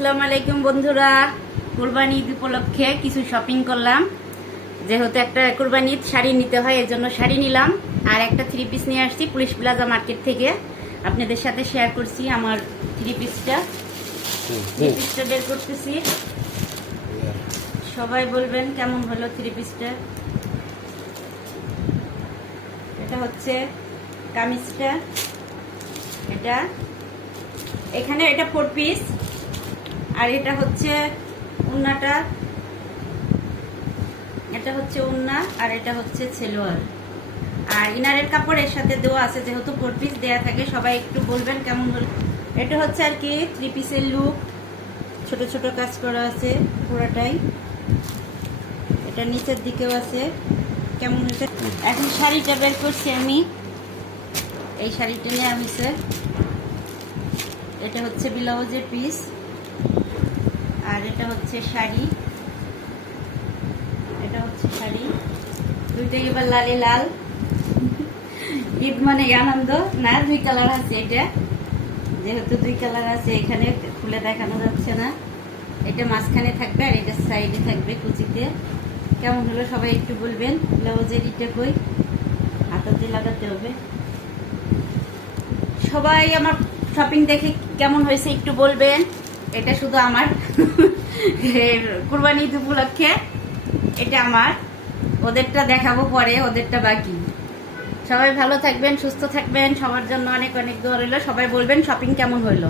আসসালামু আলাইকুম বন্ধুরা। কুরবানি ঈদ উপলক্ষে কিছু শপিং করলাম। যেহেতু একটা কুরবানি ঈদ শাড়ি নিতে হয়, এর জন্য শাড়ি নিলাম। আর একটা থ্রি পিস নিয়ে আসছি পুলিশ প্লাজা মার্কেট থেকে। আপনাদের সাথে শেয়ার করছি আমার থ্রি পিসটা বের করতেছি। সবাই বলবেন কেমন হলো থ্রি পিসটা। এটা হচ্ছে কামিজটা, এটা এখানে এটা 4 পিস, আর এটা হচ্ছে উন্নাটা, এটা হচ্ছে উন্না, আর এটা হচ্ছে সেলোয়ার। আর ইনারের কাপড় এর সাথে দেওয়া আছে, যেহেতু 4 পিস দেয়া থাকে। সবাই একটু বলবেন কেমন হলো। এটা হচ্ছে আর কি থ্রি পিসের লুক, ছোট ছোট কাজ করা আছে পুরোটাই। এটা নিচের দিকেও আছে। কেমন হয়েছে। এখন শাড়িটা বের করছি আমি। এই শাড়িটা নিয়ে আমিছে, এটা হচ্ছে ব্লাউজের পিস, আর এটা হচ্ছে শাড়ি। এটা হচ্ছে শাড়ি, দুইটাই এবার লালে লাল। ঈদ মানে আনন্দ না, 2 কালার আছে। এটা যেহেতু 2 কালার আছে, এখানে খুলে দেখানো যাচ্ছে না। এটা মাঝখানে থাকবে আর এটা সাইডে থাকবে কুচিতে। কেমন হলো সবাই একটু বলবেন। ব্লাউজের ইটা কই, হাতাতে লাগাতে হবে। সবাই আমার শপিং দেখে কেমন হয়েছে একটু বলবেন। এটা শুধু আমার কুরবানি ঈদ উপলক্ষে, এটা আমার। ওদেরটা দেখাবো পরে, ওদেরটা বাকি। সবাই ভালো থাকবেন, সুস্থ থাকবেন, সবার জন্য অনেক অনেক দোয়া রইল। সবাই বলবেন শপিং কেমন হইলো।